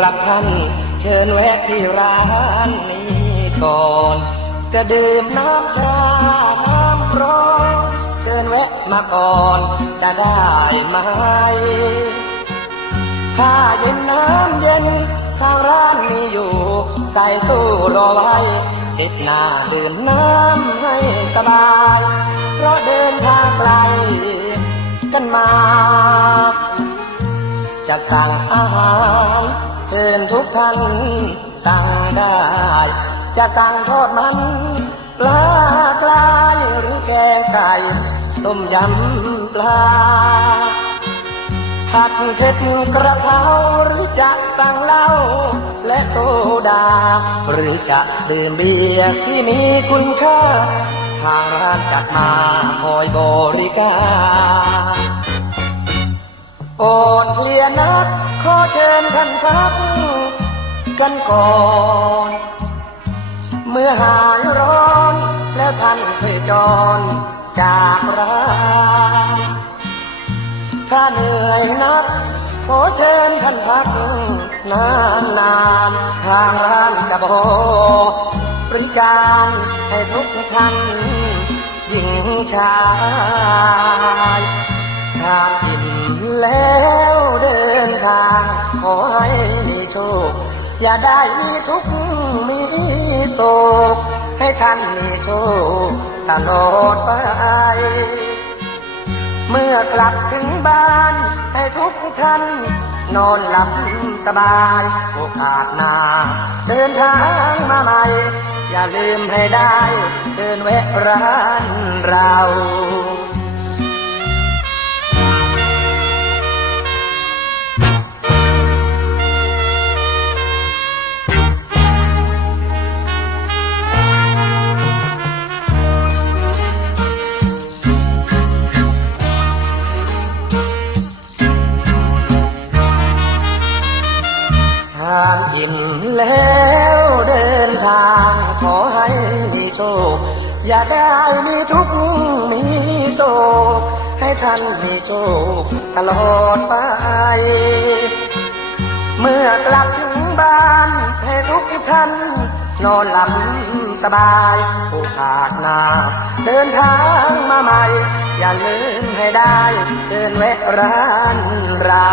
รับท่านเชิญแวะที่ร้านนี้ก่อน จะดื่มน้ำชา น้ำร้อนเชิญแวะมาก่อนจะได้ไหมถ้าเย็นน้ำเย็นข้างร้านมีอยู่ใส่ตู้รอไว้ชิดหน้าดื่มน้ำให้สบาย เพราะเดินทางไกลกันมาจะสั่งอาหาร เชิญทุกท่านสั่งได้ จะสั่งทอดมันปลากรายหรือแกงไก่ต้มยำปลาผัดเผ็ดกระเพราหรือจะสั่งเหล้าและโซดา หรือจะดื่มเบียร์ที่มีคุณค่า ทางร้านจัดมาคอยบริการโปรดเพลียนักขอ เชิญท่านพักกันก่อน เมื่อหายร้อน แล้วท่านเคยจรจากราถ้าเหนื่อยนัก ขอเชิญท่านพักนานนานทางร้านจะบริการให้ทุกท่านหญิงชายทานอิ่มแล้ว ขอให้มีโชค อย่าได้มีทุกข์มีโศกให้ท่านมีโชคตลอดไป เมื่อกลับถึงบ้านให้ทุกท่านนอนหลับสบายโอกาสหน้าเดินทางมาใหม่ อย่าลืมให้ได้เชิญแวะร้านเราานอิ่มแล้วเดินทางขอให้มีโชค อย่าได้มีทุกข์มีโศกให้ท่านมีโชคตลอดไป เมื่อกลับถึงบ้านให้ทุกท่านนอนหลับสบายโอกาสหน้าเดินทางมาใหม่ อย่าลืมให้ได้ เชิญแวะร้านเรา